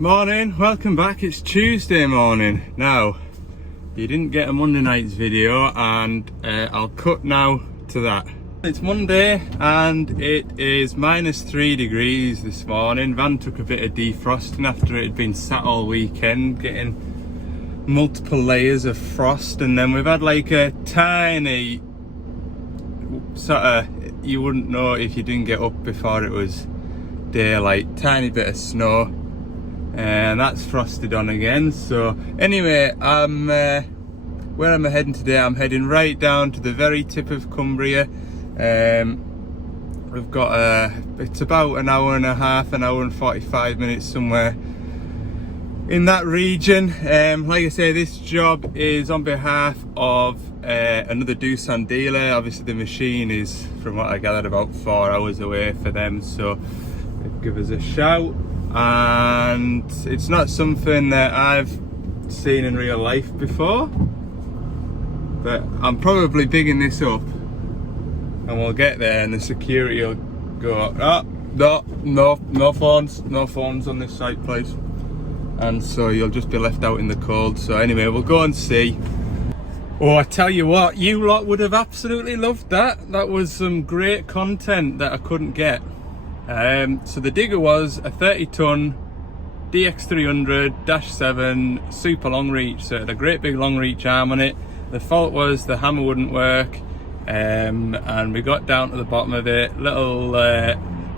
Morning, welcome back. It's Tuesday morning. Now, you didn't get a Monday night's video and I'll cut now to that. It's Monday and it is -3 degrees this morning. Van took a bit of defrosting after it had been sat all weekend, getting multiple layers of frost, and then we've had like a tiny sort of, you wouldn't know if you didn't get up before it was daylight, tiny bit of snow. And that's frosted on again. So anyway, where am I heading today? I'm heading right down to the very tip of Cumbria. We've got it's about an hour and a half, an hour and 45 minutes somewhere in that region. Like I say, this job is on behalf of another Doosan dealer. Obviously the machine is, from what I gathered, about 4 hours away for them, so they'd give us a shout. And it's not something that I've seen in real life before, but I'm probably bigging this up and we'll get there and the security will go, no phones on this site, please. And so you'll just be left out in the cold. So anyway, we'll go and see. Oh, I tell you what, you lot would have absolutely loved that. That was some great content that I couldn't get. So the digger was a 30-ton DX300-7 super long reach, so it had a great big long reach arm on it. The fault was the hammer wouldn't work, and we got down to the bottom of it. Little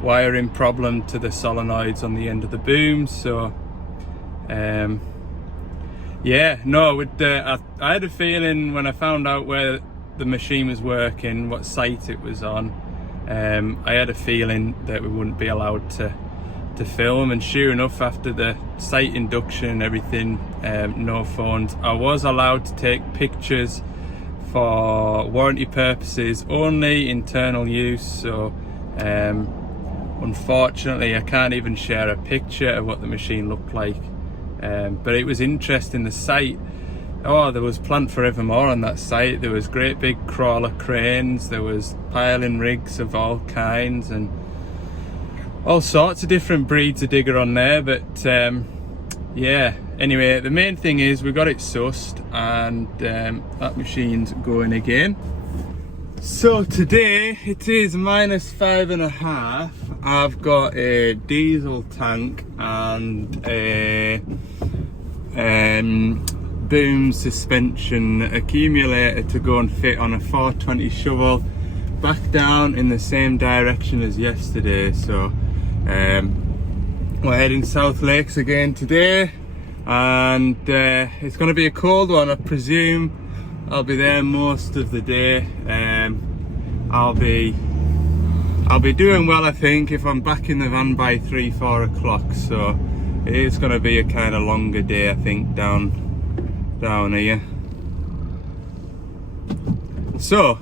wiring problem to the solenoids on the end of the boom. So yeah, no, I had a feeling when I found out where the machine was working, what site it was on, I had a feeling that we wouldn't be allowed to film, and sure enough, after the site induction and everything, no phones. I was allowed to take pictures for warranty purposes only, internal use. So unfortunately I can't even share a picture of what the machine looked like, but it was interesting. The site, there was plant forevermore on that site. There was great big crawler cranes, there was piling rigs of all kinds and all sorts of different breeds of digger on there. But yeah, anyway, the main thing is we got it sussed and that machine's going again. So today it is -5.5. I've got a diesel tank and a boom suspension accumulator to go and fit on a 420 shovel back down in the same direction as yesterday. So we're heading South Lakes again today, and it's going to be a cold one. I presume I'll be there most of the day. I'll be doing well, I think, if I'm back in the van by 3-4 o'clock. So it is going to be a kind of longer day, I think, down here. So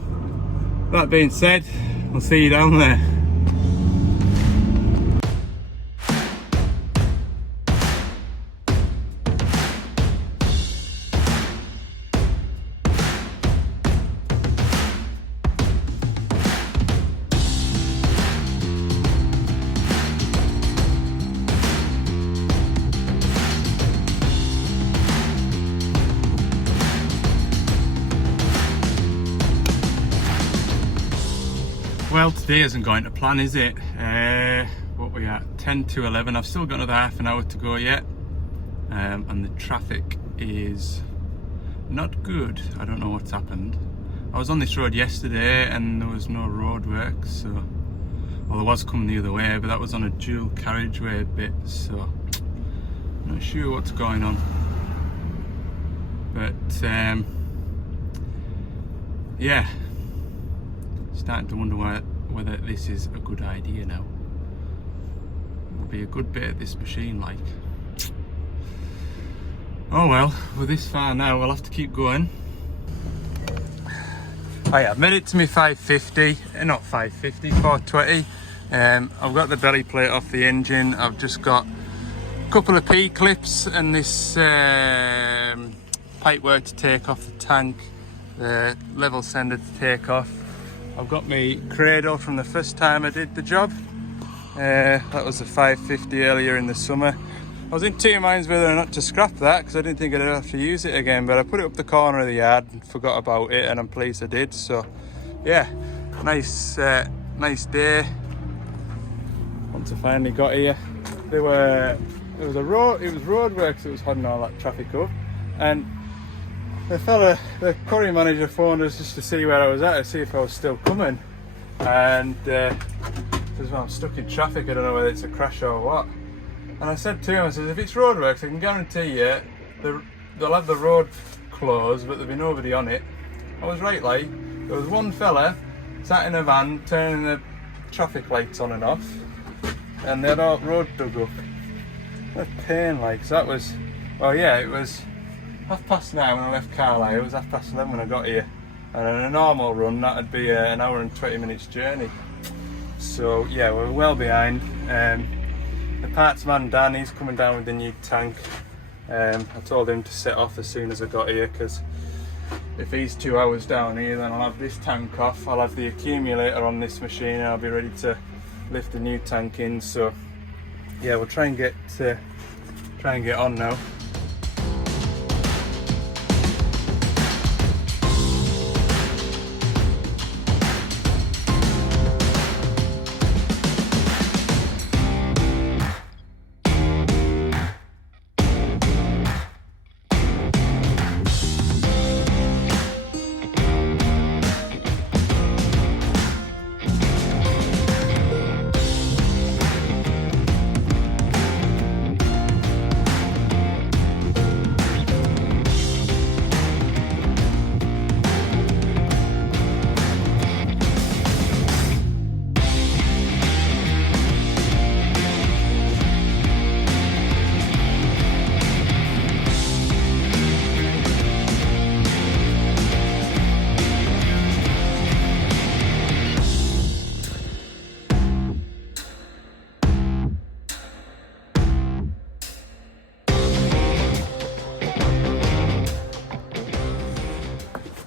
that being said, we'll see you down there. Well, today isn't going to plan, is it? What we at? 10 to 11. I've still got another half an hour to go yet, and the traffic is not good. I don't know what's happened. I was on this road yesterday and there was no road work, so, well, there was coming the other way, but that was on a dual carriageway bit, so I'm not sure what's going on. But yeah, starting to wonder whether this is a good idea now. Will be a good bit of this machine, like. Oh well, we're this far now, we'll have to keep going. I've made it to my 550, not 550, 420. I've got the belly plate off the engine. I've just got a couple of P-clips and this pipework to take off the tank, the level sender to take off. I've got my cradle from the first time I did the job. That was a 550 earlier in the summer. I was in two minds whether or not to scrap that because I didn't think I'd have to use it again, but I put it up the corner of the yard and forgot about it, and I'm pleased I did. So yeah, nice day. Once I finally got here, it was roadworks that was holding all that traffic up, and the quarry manager phoned us just to see where I was at, to see if I was still coming, and says, well, I'm stuck in traffic, I don't know whether it's a crash or what. And I said to him, I said, if it's roadworks, I can guarantee you they'll have the road closed, but there'll be nobody on it. I was right, like, there was one fella sat in a van turning the traffic lights on and off, and they had all road dug up. What a pain, like. So that was, well, yeah, it was 9:30 when I left Carlisle. It was 11:30 when I got here, and on a normal run that'd be an hour and 20 minutes journey. So yeah, we're well behind. The parts man Dan, he's coming down with the new tank. I told him to set off as soon as I got here, because if he's 2 hours down here, then I'll have this tank off, I'll have the accumulator on this machine, and I'll be ready to lift the new tank in. So yeah, we'll try and get on now.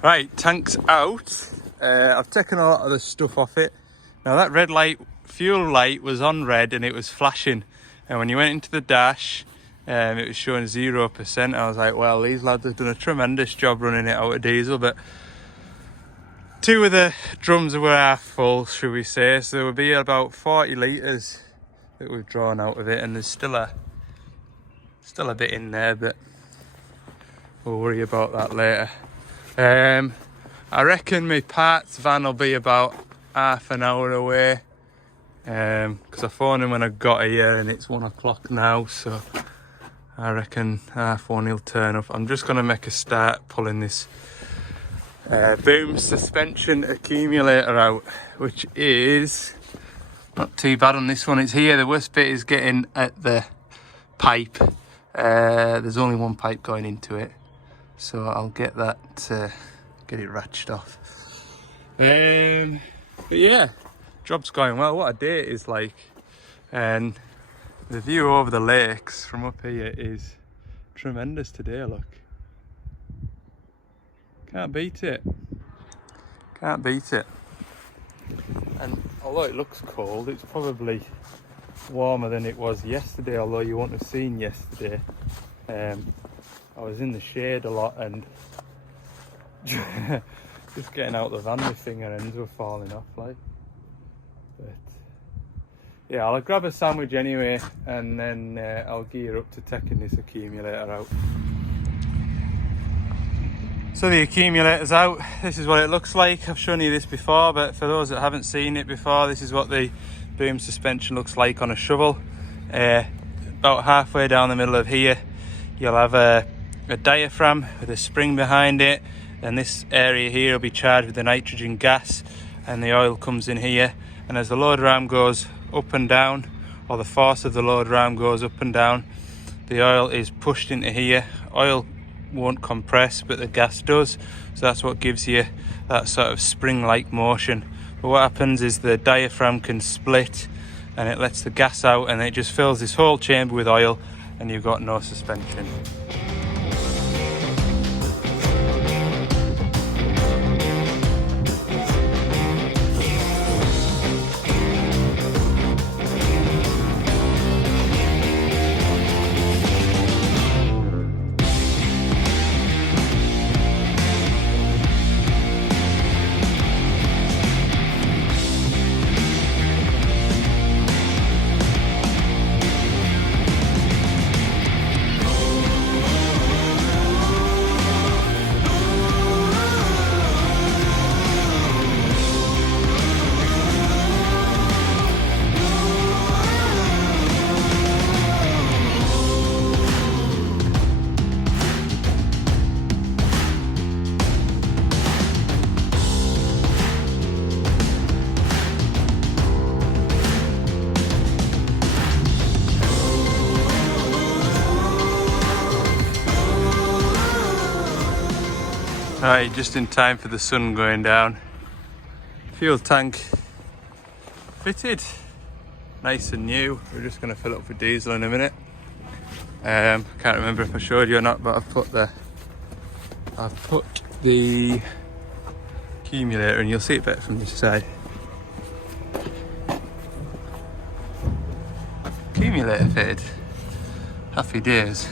Right, tank's out. I've taken a lot of the stuff off it. Now that red light, fuel light, was on red and it was flashing. And when you went into the dash, it was showing 0%. I was like, well, these lads have done a tremendous job running it out of diesel. But two of the drums were half full, should we say. So there would be about 40 litres that we've drawn out of it. And there's still a bit in there, but we'll worry about that later. I reckon my parts van will be about half an hour away, because I phoned him when I got here and it's 1 o'clock now, so I reckon 1:30 he'll turn up. I'm just going to make a start pulling this boom suspension accumulator out, which is not too bad on this one. It's here. The worst bit is getting at the pipe. There's only one pipe going into it, so I'll get that, get it ratcheted off. But yeah, job's going well. What a day it is like, and the view over the lakes from up here is tremendous today. Look, can't beat it. Can't beat it. And although it looks cold, it's probably warmer than it was yesterday, although you won't have seen yesterday. I was in the shade a lot, and just getting out the van, my finger ends were falling off, like. But yeah, I'll grab a sandwich anyway, and then I'll gear up to taking this accumulator out. So the accumulator's out. This is what it looks like. I've shown you this before, but for those that haven't seen it before, this is what the boom suspension looks like on a shovel. About halfway down the middle of here, you'll have a diaphragm with a spring behind it, and this area here will be charged with the nitrogen gas, and the oil comes in here, and as the loader arm goes up and down, or the force of the loader arm goes up and down, the oil is pushed into here. Oil won't compress, but the gas does, so that's what gives you that sort of spring-like motion. But what happens is the diaphragm can split and it lets the gas out, and it just fills this whole chamber with oil, and you've got no suspension. Right, just in time for the sun going down. Fuel tank fitted, nice and new. We're just going to fill up with diesel in a minute. Can't remember if I showed you or not, but I've put the accumulator, and you'll see it better from this side. Accumulator fitted. Happy days.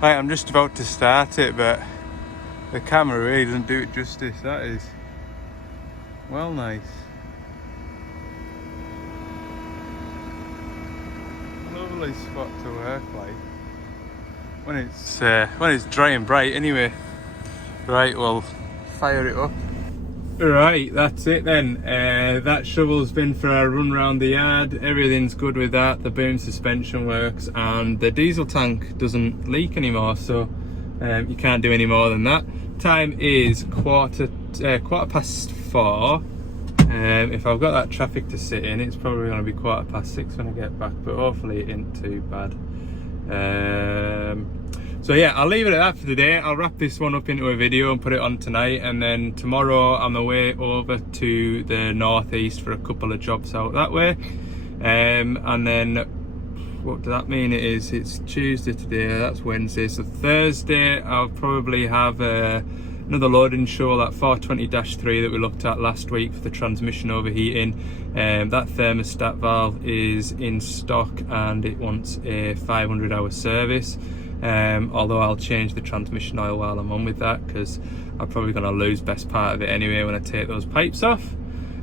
Right, I'm just about to start it, but the camera really doesn't do it justice. That is well nice. Lovely spot to work, like when it's dry and bright. Anyway, right, we'll fire it up. Right, that's it then. That shovel's been for a run around the yard. Everything's good with that. The boom suspension works, and the diesel tank doesn't leak anymore, so you can't do any more than that. Time is quarter past 4. If I've got that traffic to sit in, it's probably going to be 6:15 when I get back, but hopefully it ain't too bad. So yeah, I'll leave it at that for today. I'll wrap this one up into a video and put it on tonight, and then tomorrow I'm away over to the northeast for a couple of jobs out that way. And then what does that mean? It's Tuesday today, that's Wednesday, so Thursday I'll probably have another loading show, that 420-3 that we looked at last week for the transmission overheating. That thermostat valve is in stock and it wants a 500-hour service. Although I'll change the transmission oil while I'm on with that, because I'm probably going to lose best part of it anyway when I take those pipes off.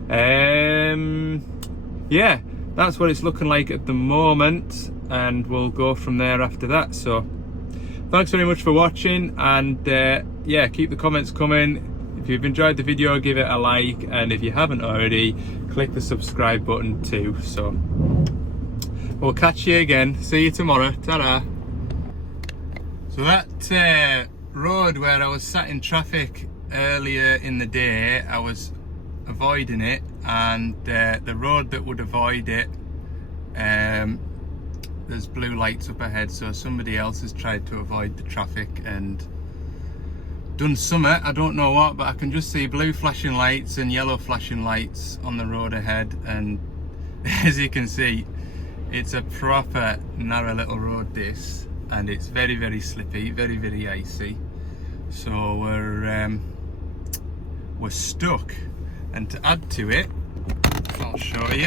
Yeah, that's what it's looking like at the moment, and we'll go from there after that. So thanks very much for watching, and yeah, keep the comments coming. If you've enjoyed the video, give it a like, and if you haven't already, click the subscribe button too. So we'll catch you again. See you tomorrow. Ta-da. So that road where I was sat in traffic earlier in the day, I was avoiding it, and the road that would avoid it, there's blue lights up ahead, so somebody else has tried to avoid the traffic and done something, I don't know what, but I can just see blue flashing lights and yellow flashing lights on the road ahead, and as you can see, it's a proper narrow little road this, and it's very, very slippy, very, very icy. So we're stuck, and to add to it, I'll show you,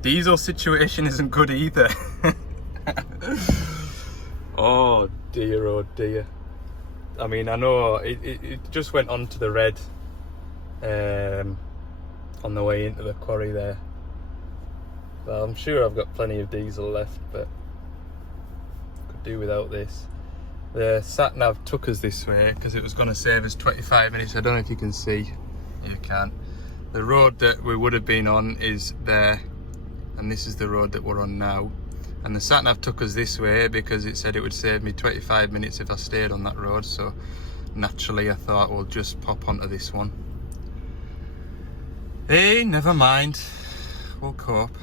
diesel situation isn't good either. Oh dear. I mean, I know it just went on to the red on the way into the quarry there. Well, I'm sure I've got plenty of diesel left, but could do without this. The sat nav took us this way because it was going to save us 25 minutes. I don't know if you can see. You can. The road that we would have been on is there, and this is the road that we're on now. And the sat nav took us this way because it said it would save me 25 minutes if I stayed on that road. So naturally I thought we'll just pop onto this one. Hey, never mind. We'll cope.